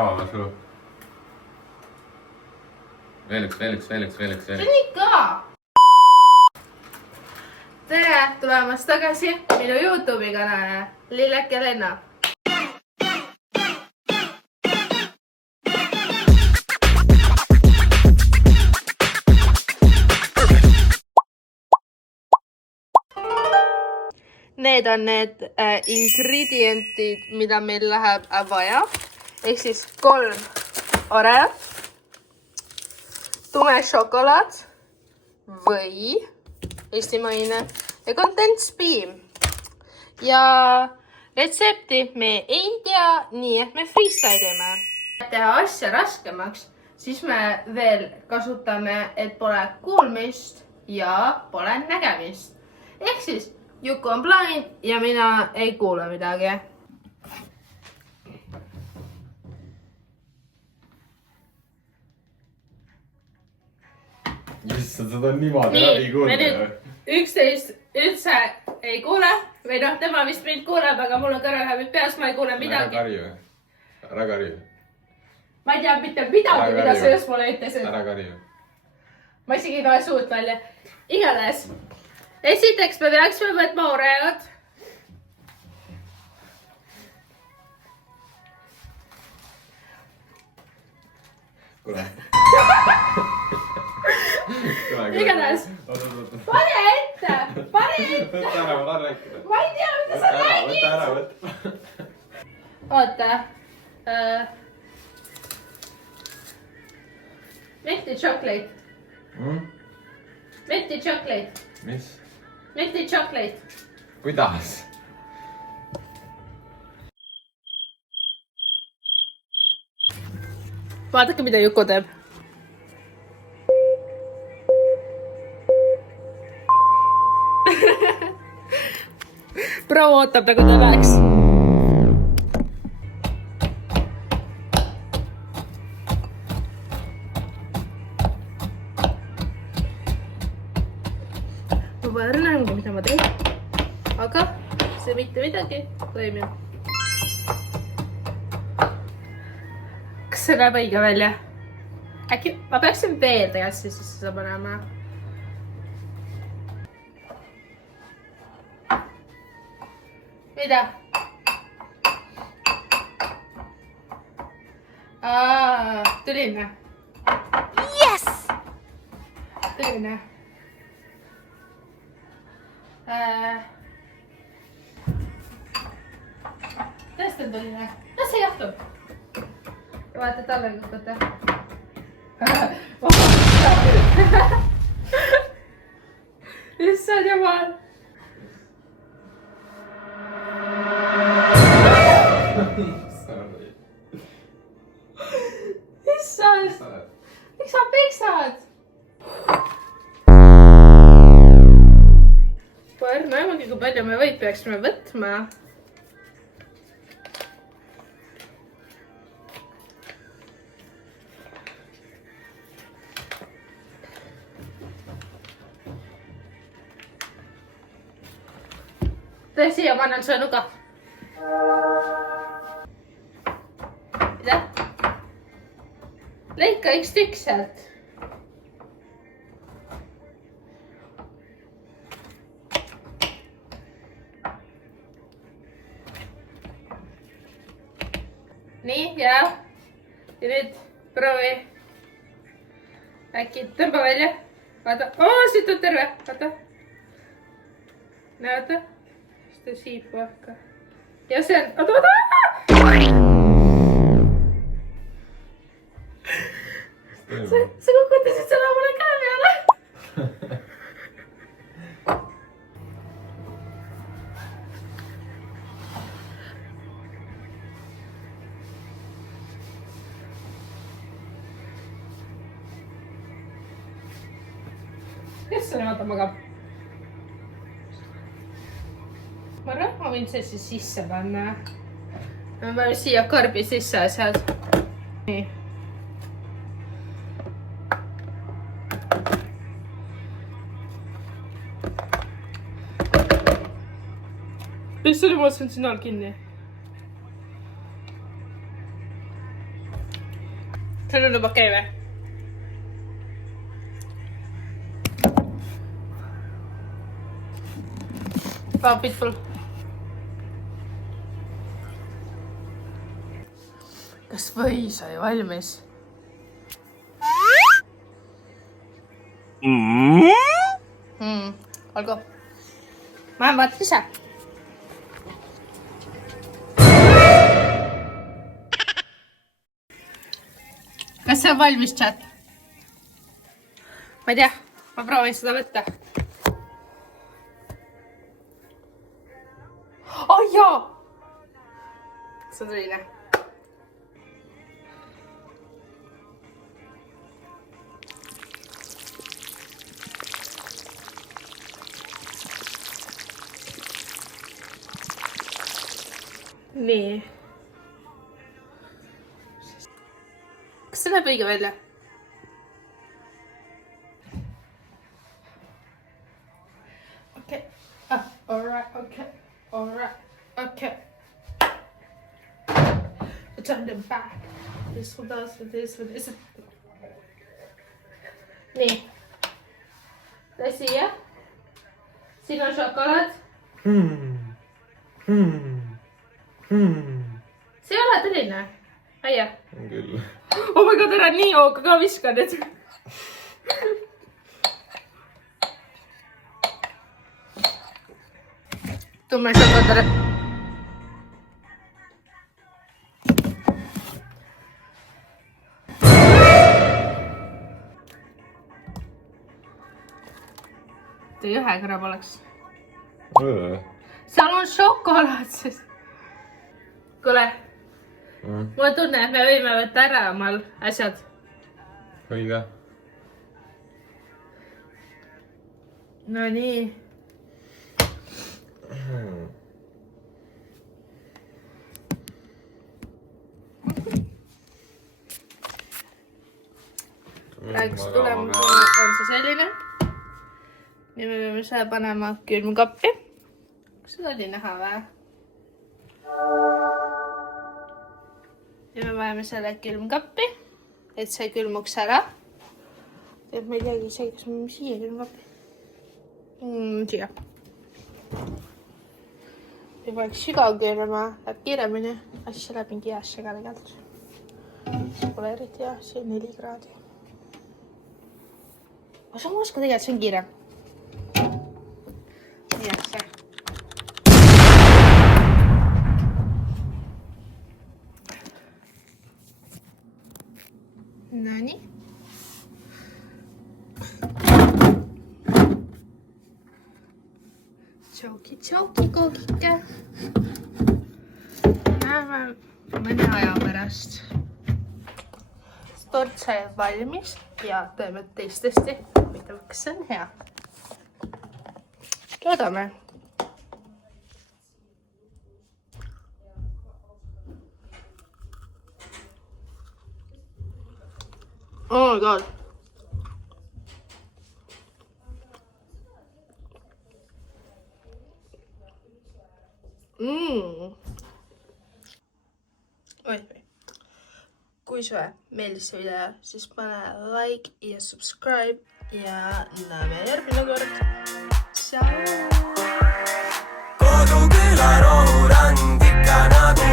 avame su. Veel üks. See on nii kõva! Tere tulemast tagasi minu YouTube'i kanale Lillek ja Lenna. Need on need ingredientid, mida meil läheb vaja. Ehk siis 3 Oreot, tume šokolaad, või eestimaine ja kondentspiim. Ja retsepti me ei tea, nii et me freestylime. Et teha asja raskemaks, siis me veel kasutame, et pole kuulmist ja pole nägemist. Ehk siis Juku on blind ja mina ei kuule midagi. Issand, seda on niimoodi läbi kuulda. 11 üldse ei kuule. Või noh, tema vist mind kuuleb, aga mul on kõrvahäbid peas, ma ei kuule midagi. Ära karju. Ma ei tea mitte midagi, mida sa just mulle ütlesid. Ära karju. Ma isegi ei loe suut välja. Igatahes. Esiteks me peaksime võtma Oreot. Kuule. Igatahes. Pane ette! Võta ära, ma tahan rääkida. Ma ei tea, mida sa räägid! Võta ära. Oota. Melty chocolate. Melty chocolate. Mis? Melty chocolate. Kuidas? Vaadake, mida Juku teeb. Proua ootab, nagu ta läheks. Ma pole ära näinud, mida ma teen. Aga see mitte midagi toimib. Kas see näeb õige välja? Äkki ma peaksin veel tegelikult sisse panema. Mida? Tuline. Yes! Tuline. Tõesti on tuline. Las see jahtub. Ja vaata talle kukuta. Issand jumal. Issand. Miks sa peksad? Näemagi, kui palju me võid peaksime võtma. Tee siia, ma annan sulle nuga. Mida? Leika üks tükk sealt. Nii, ja nüüd proovi. Äkki tõmba välja. Vaata, siit on terve. Vaata. Näe, vaata. Seda siipu hakka. Ja see on... Oota! Sa kukutasid seda mulle käe peale. Kes see vaata magab? Ma arvan, et ma võin see siis sisse panna. Ma panen siia karbi sisse asjad. Nii. Issand jumal, see on siin all kinni. see tundub okei või? Pitbull. Kas või sai valmis? Olgu. Ma vaatan ise. Kas see on valmis, chat? Ma ei tea, ma proovin seda võtta. Oh jaa! See on selline. Nii. Kas see näeb õige välja? Okay. Alright, okay. Turn them back. This one does with this one. Nii. Lähe siia. Siin on šokolaad. See ei ole tõline. Aia. On küll. Oh my god, ära nii hooga ka viska nüüd. Tumme šokolaad. Tee ühe kõra poleks. Seal on šokolaad, sest... Kuule, mulle tunne, et me võime võtta ära omal asjad. Õige. No nii. Rääks tulema, on see selline. Nüüd me võime selle panema külmkappi. Seda oli näha või? Nüüd me vajame selle külmkappi, et see külmuks ära. Et ma ei teagi isegi, kas me võime siia külmkappi. Siia. Ei poleks sügav keerama, läheb kiiremini. Asja läheb mingi jäässe ka tegelikult. See pole eriti hea, see on 4 kraadi. Aga samas ka tegelikult see on kiire. Jäässe. Nonii. Tšauki koogike. Näeme mõne aja pärast. Tort sai valmis ja teeme teistesti. Huvitav, kas see on hea? Loodame. Oh my god. Oi. Kui sulle meeldis see video, siis pane like ja subscribe ja näeme järgmine kord. Ciao! Koduküla rohurand ikka nagu